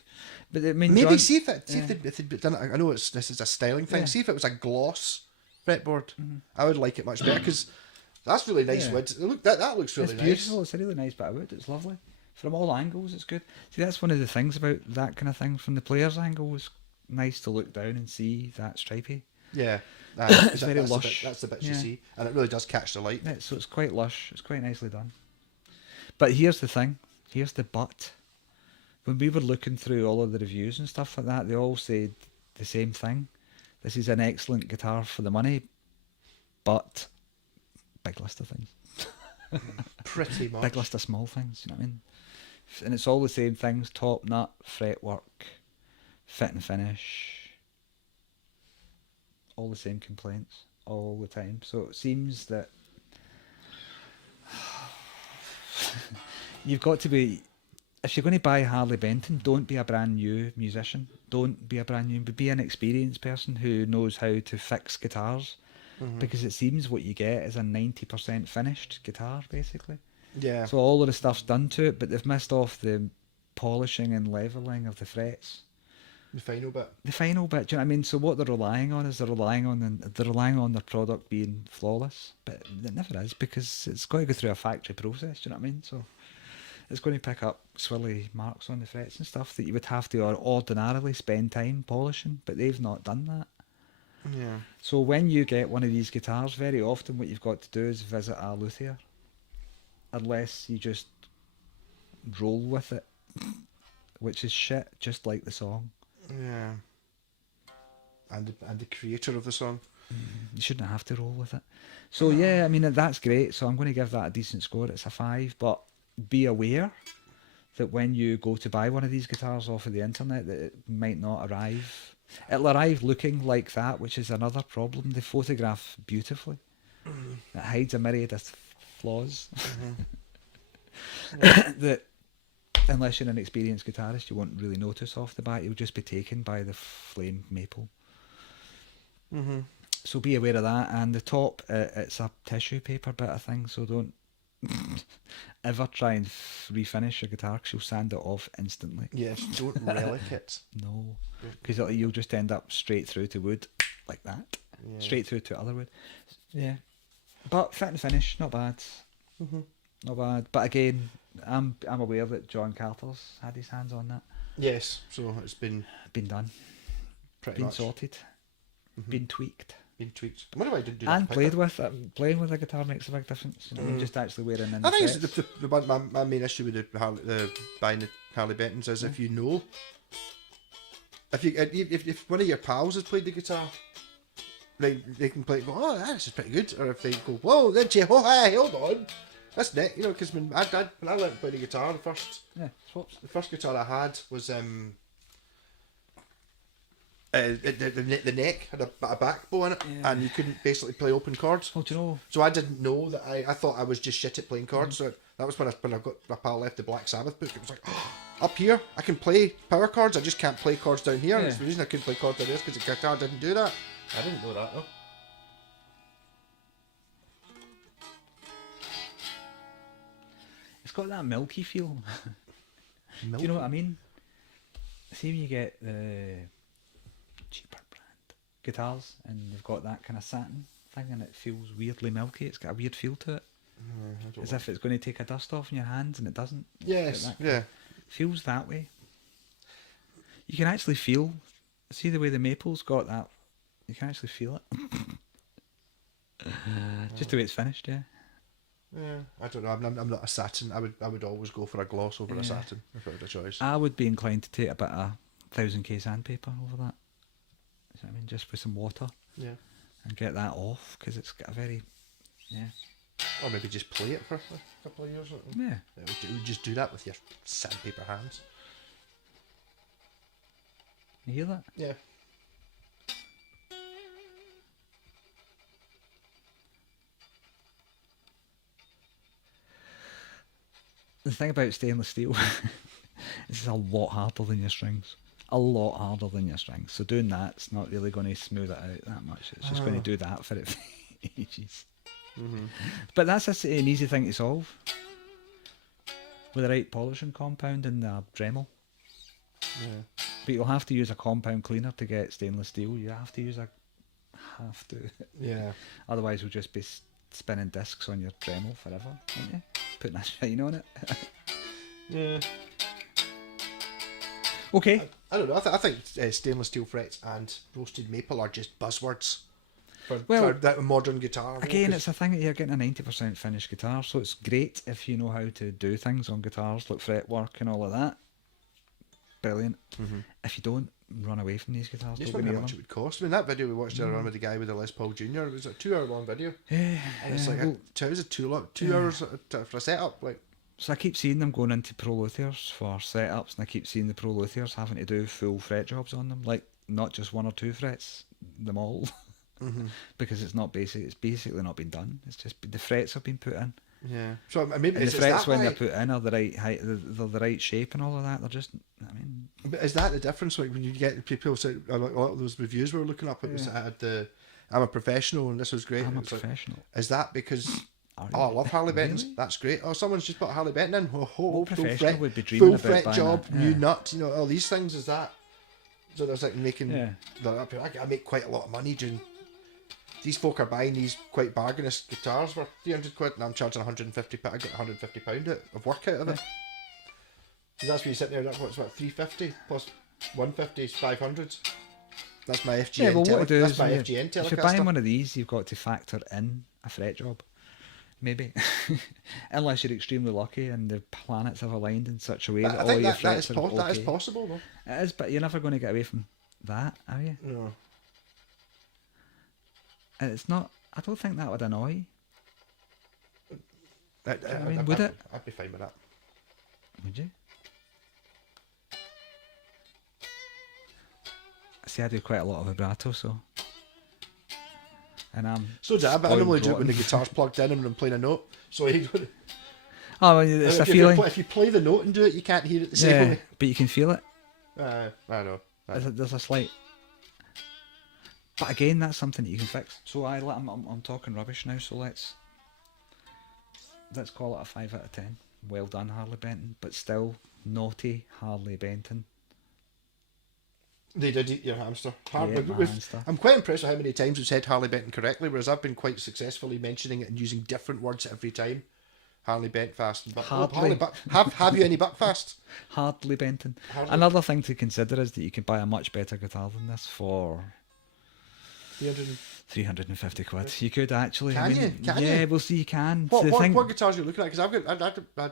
But I mean, maybe see if they'd done it. I know this is a styling thing. See if it was a gloss fretboard. I would like it much better because that's really nice wood. Look, that looks really nice. It's beautiful. It's a really nice bit of wood. It's lovely. From all angles, it's good. See, that's one of the things about that kind of thing. From the player's angle, it's nice to look down and see that stripey. Yeah. It's very lush. That's the bits you see, and it really does catch the light. Yeah, so it's quite lush. It's quite nicely done. But here's the thing. Here's the but. When we were looking through all of the reviews and stuff like that, they all said the same thing. This is an excellent guitar for the money, but big list of things. Pretty much. Big list of small things, you know what I mean? And it's all the same things: top nut, fretwork, fit and finish. All the same complaints all the time. So it seems that you've got to be, if you're going to buy Harley Benton, don't be a brand new musician. Don't be a brand new, be an experienced person who knows how to fix guitars. Because it seems what you get is a 90% finished guitar, basically. Yeah. So all of the stuff's done to it, but they've missed off the polishing and levelling of the frets. The final bit. The final bit. Do you know what I mean? So what they're relying on is they're relying on their product being flawless, but it never is because it's got to go through a factory process. Do you know what I mean? So it's going to pick up swirly marks on the frets and stuff that you would have to ordinarily spend time polishing, but they've not done that. Yeah. So when you get one of these guitars, very often what you've got to do is visit a luthier, unless you just roll with it, which is shit, just like the song. Yeah. And the creator of the song. You shouldn't have to roll with it. So yeah, I mean that's great. So I'm going to give that a decent score. It's a 5, but be aware that when you go to buy one of these guitars off of the internet, that it might not arrive. It'll arrive looking like that, which is another problem. They photograph beautifully. It hides a myriad of flaws that, unless you're an experienced guitarist, you won't really notice off the bat. You'll just be taken by the flamed maple. So be aware of that. And the top, it's a tissue paper bit of thing, so don't ever try and refinish your guitar because you'll sand it off instantly. Yes, don't relic it. No, because you'll just end up straight through to wood like that. Yeah. Straight through to other wood. Yeah, but fit and finish, not bad. Not bad. But again, I'm aware that John Carter's had his hands on that. Yes, so it's been done, pretty much sorted, been tweaked. I wonder why I didn't do and that. Played with it. Playing with a guitar makes a big difference. You know, just actually wearing in. I think it's my main issue with the buying the Harley Bentons is if you know, if one of your pals has played the guitar, like they can play, go, oh, this is pretty good, or if they go, whoa, then you, oh, hey, hold on, that's neat, you know, because when I learned to play the guitar, the first guitar I had was The neck had a bit of backbone in it, and you couldn't basically play open chords. Oh, do you know? So I didn't know that. I thought I was just shit at playing chords. So that was when I got my pal left the Black Sabbath book. It was like, up here I can play power chords. I just can't play chords down here. And it's the reason I couldn't play chords down there because the guitar didn't do that. I didn't know that though. It's got that milky feel. Do you know what I mean? See when you get the cheaper brand guitars and they've got that kind of satin thing and it feels weirdly milky. It's got a weird feel to it. As if it's going to take a dust off in your hands and it doesn't. Yes, yeah. Feels that way. You can actually feel, see the way the maple's got that, you can actually feel it. Just the way it's finished, yeah. Yeah, I don't know. I'm not a satin. I would always go for a gloss over a satin if it was a choice. I would be inclined to take a bit of 1000K sandpaper over that. You know what I mean? Just with some water. Yeah. And get that off because it's got a very, Or maybe just play it for a couple of years. Yeah. You would just do that with your sandpaper hands. You hear that? Yeah. The thing about stainless steel, this is a lot harder than your strings. A lot harder than your strings. So doing that's not really going to smooth it out that much. It's just going to do that for it for ages. Mm-hmm. But that's an easy thing to solve. With the right polishing compound and the Dremel. Yeah. But you'll have to use a compound cleaner to get stainless steel. You have to use Yeah. Otherwise we'll just be spinning discs on your Dremel forever, won't you? Putting a shine on it. Yeah. Okay. I don't know. I think stainless steel frets and roasted maple are just buzzwords for that modern guitar. Again, it's a thing that you're getting a 90% finished guitar, so it's great if you know how to do things on guitars, like fretwork and all of that. Brilliant. Mm-hmm. If you don't, run away from these guitars. Just wonder how much it would cost. I mean, that video we watched earlier on with the guy with the Les Paul Jr., it was a 2 hour long video. Yeah. And it's like, it was 2 hours for a setup. Like. So I keep seeing them going into pro luthiers for setups, and I keep seeing the pro luthiers having to do full fret jobs on them, like not just 1 or 2 frets, them all, because it's basically not been done. It's just the frets have been put in. Yeah. So I mean, and the frets when they're put in are the right height, they're the right shape and all of that. They're just, I mean. But is that the difference? Like when you get people say a lot of those reviews we were looking up, it was at the I'm a professional and this was great. I'm a professional. Like, is that because? I love Harley Bentons. Really? That's great. Oh, someone's just put a Harley Benton in. Full fret, would be dreaming full fret job, that. new nut. You know, all these things. Is that? So there's like making. Yeah. I make quite a lot of money doing. These folk are buying these quite bargainous guitars for 300 quid, and I'm charging 150. I get 150 £150 of work out of it. So that's when you sit there. That's what's 350 plus 150 is 500. That's my FGN. Yeah, well, what to do that's is my FGN Telecaster. If you're buying one of these, you've got to factor in a fret job. Maybe. Unless you're extremely lucky and the planets have aligned in such a way that all your frets are okay. That is possible, though. It is, but you're never going to get away from that, are you? No. And it's not... I don't think that would annoy. Would it? I'd be fine with that. Would you? See, I do quite a lot of vibrato, so... And so do I, but I normally do it when the guitar's plugged in and I'm playing a note. So it's a feeling. If you play the note and do it, you can't hear it the same way. But you can feel it. I know. There's a slight. But again, that's something that you can fix. So I'm talking rubbish now. So let's call it a 5 out of 10. Well done, Harley Benton, but still naughty Harley Benton. They did eat your hamster. Hamster. I'm quite impressed with how many times we've said Harley Benton correctly, whereas I've been quite successfully mentioning it and using different words every time. Harley Bentfast. Have you any Buckfast? Harley Benton. Another thing to consider is that you can buy a much better guitar than this for 350 quid. You could actually. Can you? Yeah, we'll see. You can. What guitars are you looking at? Because I've had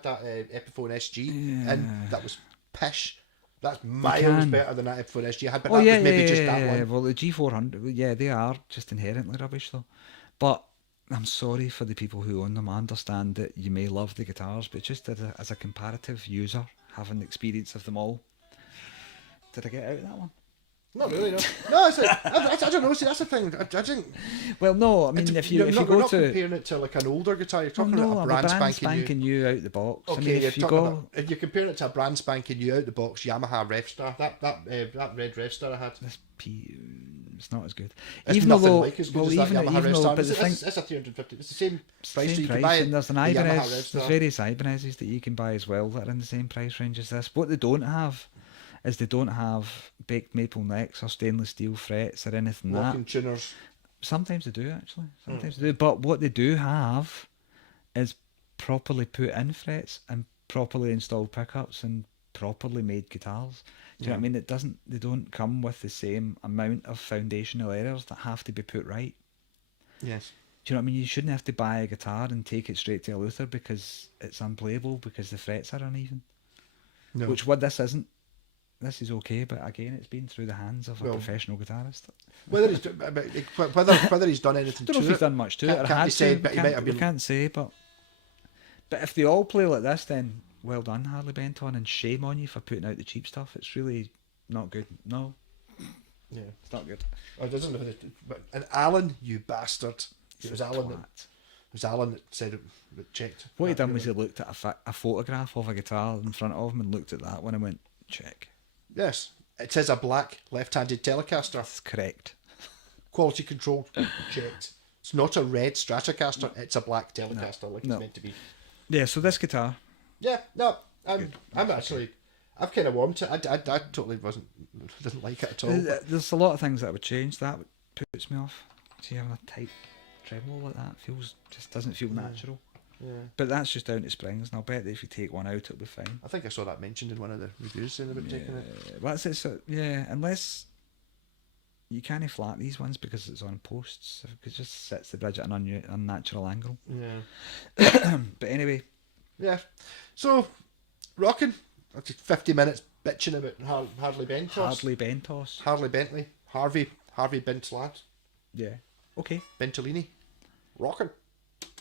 that Epiphone SG, and that was pish. That's miles better than that Epiphone SG I had, but that was maybe just that one. Well, the G400, they are just inherently rubbish though. But I'm sorry for the people who own them. I understand that you may love the guitars, but just as a comparative user, having the experience of them all, did I get out of that one? Not really, no. No, I don't know. See, that's the thing. I think. Well, no, I mean, if you we're go not to comparing it to like an older guitar. You're talking no, about a brand spanking new out the box. Okay, I mean, you're if you talking go, about, if you're comparing it to a brand spanking new out the box Yamaha Revstar, that red Revstar I had. it's not as good. It's even nothing though, like as good well, as that even Yamaha though, Revstar. but It's a 350. It's the same price. So you can price, buy it. and there's an the Yamaha Ibanez. Revstar. There's various Ibanezes that you can buy as well that are in the same price range as this. What they don't have is they don't have baked maple necks or stainless steel frets or anything like Locking that. tuners. Sometimes they do actually. Sometimes they do. But what they do have is properly put in frets and properly installed pickups and properly made guitars. Do you know what I mean? They don't come with the same amount of foundational errors that have to be put right. Yes. Do you know what I mean? You shouldn't have to buy a guitar and take it straight to a Luther because it's unplayable because the frets are uneven. No. Which what this isn't. This is okay, but again, it's been through the hands of a professional guitarist. Whether he's done anything I don't know if he's done much to it. Can't be said, but he might have been. We can't say, but if they all play like this, then well done, Harley Benton, and shame on you for putting out the cheap stuff. It's really not good. No. Yeah, it's not good. Oh, it doesn't. But and Alan, you bastard! It was Alan. It was Alan that said it checked. What he done was he looked at a photograph of a guitar in front of him and looked at that one and went, check. Yes, it says a black left-handed Telecaster. That's correct. Quality control checked. It's not a red Stratocaster. It's a black Telecaster, like it's meant to be. Yeah. So this guitar. Yeah. No. I'm actually. I've kind of warmed to it. I totally didn't like it at all. There's a lot of things that would change. That puts me off. See, having a tight treble like that just doesn't feel natural. Yeah. But that's just down to springs, and I'll bet that if you take one out, it'll be fine. I think I saw that mentioned in one of the reviews saying about taking it. Well, that's it. So, yeah, unless you can't flat these ones because it's on posts. It just sets the bridge at an unnatural angle. Yeah. But anyway. Yeah. So, rocking. 50 minutes bitching about Harley Bentos. Harley Bentos. Harley Bentley. Harvey Bentlad. Yeah. Okay. Bentolini. Rocking.